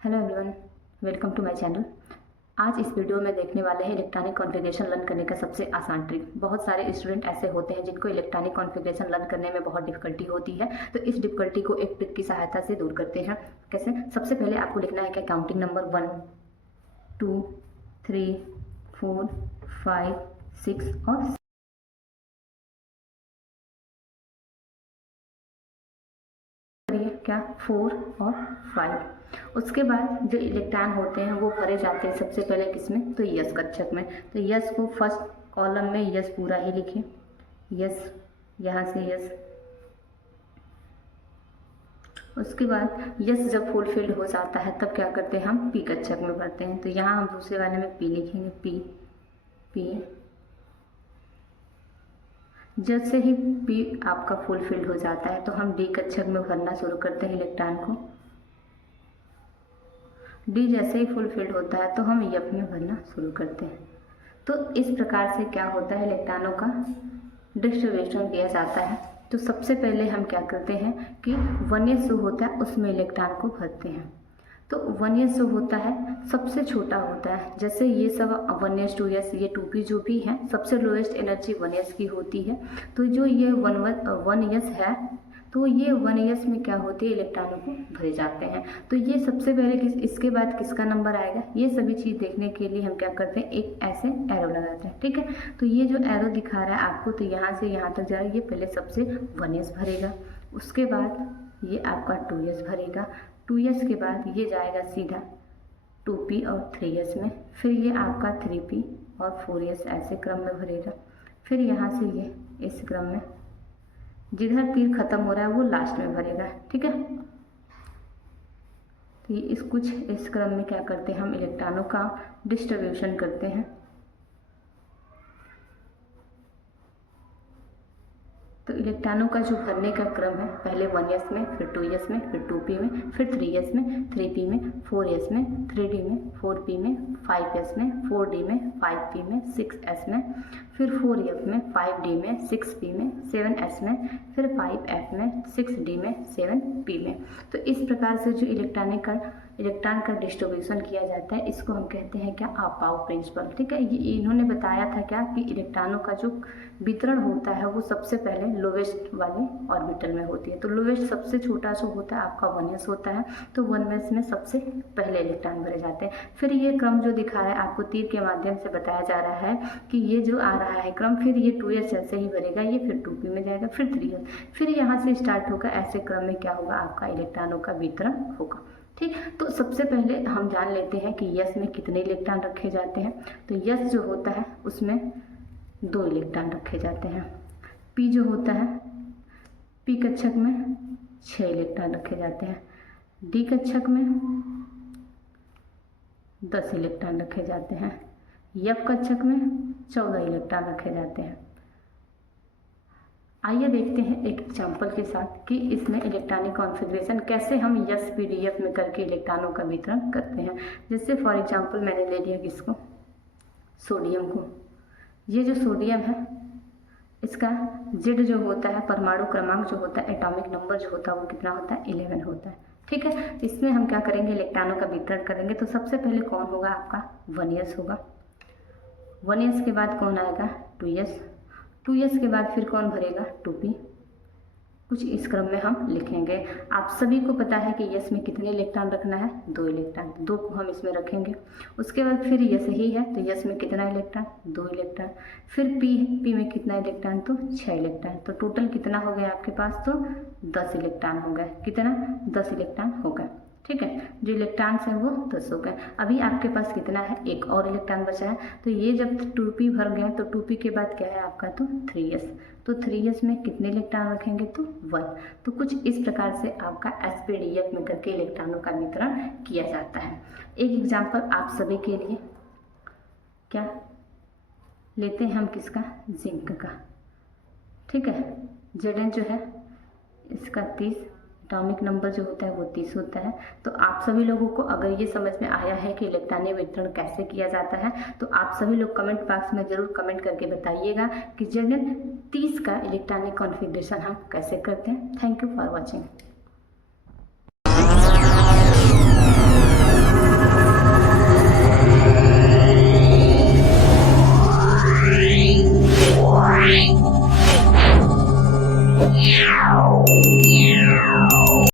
Hello everyone, welcome to my channel. आज इस video में देखने वाले हैं इलेक्ट्रॉनिक कॉन्फ़िगरेशन लर्न करने का सबसे आसान ट्रिक। बहुत सारे स्टूडेंट ऐसे होते हैं जिनको इलेक्ट्रॉनिक कॉन्फ़िगरेशन लर्न करने में बहुत डिफिकल्टी होती है, तो इस डिफिकल्टी को एक ट्रिक की सहायता से दूर करते हैं। कैसे? सबसे पहले आपको लिखना है क्या काउंटिंग नंबर 1 2 3 4 5 6 और क्या 4 और 5। उसके बाद जो इलेक्ट्रॉन होते हैं वो भरे जाते हैं सबसे पहले किसमें, तो यस कक्षक में। तो यस को फर्स्ट कॉलम में यस पूरा ही लिखें, यस यहाँ से यस। उसके बाद यस जब फुलफिल्ड हो जाता है तब क्या करते हैं, हम पी कक्षक में भरते हैं। तो यहाँ हम दूसरे वाले में पी लिखेंगे, पी पी। जैसे ही पी आपका फुलफिल्ड हो जाता है तो हम डी कक्षक में भरना शुरू करते हैं इलेक्ट्रॉन को। डी जैसे ही फुलफिल्ड होता है तो हम एफ में भरना शुरू करते हैं। तो इस प्रकार से क्या होता है, इलेक्ट्रॉनों का डिस्ट्रीब्यूशन किया जाता है। तो सबसे पहले हम क्या करते हैं कि 1s जो होता है उसमें इलेक्ट्रॉन को भरते हैं। तो 1s जो होता है सबसे छोटा होता है। जैसे ये सब 1s 2s ये 2p जो भी है सबसे लोएस्ट एनर्जी 1s की होती है। तो जो ये 1s है तो ये 1s में क्या होती है, इलेक्ट्रॉनों को भरे जाते हैं। तो ये सबसे पहले इसके बाद किसका नंबर आएगा, ये सभी चीज़ देखने के लिए हम क्या करते हैं, एक ऐसे एरो लगाते हैं। ठीक है, तो ये जो एरो दिखा रहा है आपको, तो यहाँ से यहाँ तक जा रहा है, ये पहले सबसे 1s भरेगा। उसके बाद ये आपका 2s भरेगा। 2s के बाद ये जाएगा सीधा 2p और 3s में। फिर ये आपका 3p और 4s ऐसे क्रम में भरेगा। फिर यहाँ से ये इस क्रम में, जिधर तीर खत्म हो रहा है वो लास्ट में भरेगा। ठीक है, तो ये इस क्रम में क्या करते हैं, हम इलेक्ट्रॉनों का डिस्ट्रीब्यूशन करते हैं। तो इलेक्ट्रॉनों का जो भरने का क्रम है, पहले 1s में, फिर 2s में, फिर 2p में, फिर 3s में, 3p में, 4s में, 3d में, 4p में, 5s में, 4d में, 5p में, 6s में, फिर 4f में, 5d में, 6p में, 7s में, फिर 5f में, 6d में, 7p में। तो इस प्रकार से जो इलेक्ट्रॉन का डिस्ट्रीब्यूशन किया जाता है इसको हम कहते हैं क्या, अपाव प्रिंसिपल। ठीक है, ये इन्होंने बताया था क्या कि इलेक्ट्रॉनों का जो वितरण होता है वो सबसे पहले लोवेस्ट वाले ऑर्बिटल में होती है। तो लोवेस्ट सबसे छोटा जो होता है आपका 1s होता है। तो 1s में सबसे पहले इलेक्ट्रॉन भरे जाते हैं। फिर ये क्रम जो दिखा रहा है आपको तीर के माध्यम से बताया जा रहा है कि ये जो आ रहा है क्रम, फिर ये 2s ऐसे ही भरेगा, ये फिर 2p में जाएगा, फिर 3s, फिर यहाँ से स्टार्ट होगा। ऐसे क्रम में क्या होगा, आपका इलेक्ट्रॉनों का वितरण होगा। ठीक, तो सबसे पहले हम जान लेते हैं कि यस में कितने इलेक्ट्रॉन रखे जाते हैं। तो यस जो होता है उसमें 2 इलेक्ट्रॉन रखे जाते हैं। पी जो होता है, पी कक्षक में 6 इलेक्ट्रॉन रखे जाते हैं। डी कक्षक में 10 इलेक्ट्रॉन रखे जाते हैं। एफ कक्षक में 14 इलेक्ट्रॉन रखे जाते हैं। आइए देखते हैं एक एग्जाम्पल के साथ कि इसमें इलेक्ट्रॉनिक कॉन्फ़िगरेशन कैसे हम यस पीडीएफ में करके इलेक्ट्रॉनों का वितरण करते हैं। जैसे फॉर एग्जांपल मैंने ले लिया किसको, सोडियम को। ये जो सोडियम है इसका जेड जो होता है, परमाणु क्रमांक जो होता है, एटॉमिक नंबर जो होता है वो कितना होता है, 11 होता है। ठीक है, इसमें हम क्या करेंगे, इलेक्ट्रॉनों का वितरण करेंगे। तो सबसे पहले कौन होगा, आपका 1s होगा। 1s के बाद कौन आएगा, 2s। 2s के बाद फिर कौन भरेगा, 2p। कुछ इस क्रम में हम लिखेंगे। आप सभी को पता है कि यस में कितने इलेक्ट्रॉन रखना है, 2 इलेक्ट्रॉन, 2 को हम इसमें रखेंगे। उसके बाद फिर यस ही है तो यस में कितना इलेक्ट्रॉन, 2 इलेक्ट्रॉन। फिर पी में कितना इलेक्ट्रॉन, तो 6 इलेक्ट्रॉन। तो टोटल कितना हो गया आपके पास, तो 10 इलेक्ट्रॉन हो गए। कितना, 10 इलेक्ट्रॉन हो गए। ठीक है, जो इलेक्ट्रॉन्स हैं वो 10 हो गए। अभी आपके पास कितना है, एक और इलेक्ट्रॉन बचा है। तो ये जब 2p भर गया तो 2p के बाद क्या है आपका, तो 3s। तो 3s में कितने इलेक्ट्रॉन रखेंगे, तो 1। तो कुछ इस प्रकार से आपका एसपीडीएफ में करके इलेक्ट्रॉनों का वितरण किया जाता है। एक एग्जाम्पल आप सभी के लिए क्या लेते हैं हम, किसका, जिंक का। ठीक है, Zn जो है इसका 30, एटॉमिक नंबर जो होता है वो 30 होता है। तो आप सभी लोगों को अगर ये समझ में आया है कि इलेक्ट्रॉनिक वितरण कैसे किया जाता है तो आप सभी लोग कमेंट बॉक्स में ज़रूर कमेंट करके बताइएगा कि Zn 30 का इलेक्ट्रॉनिक कॉन्फ़िगरेशन हम कैसे करते हैं। Thank you for watching.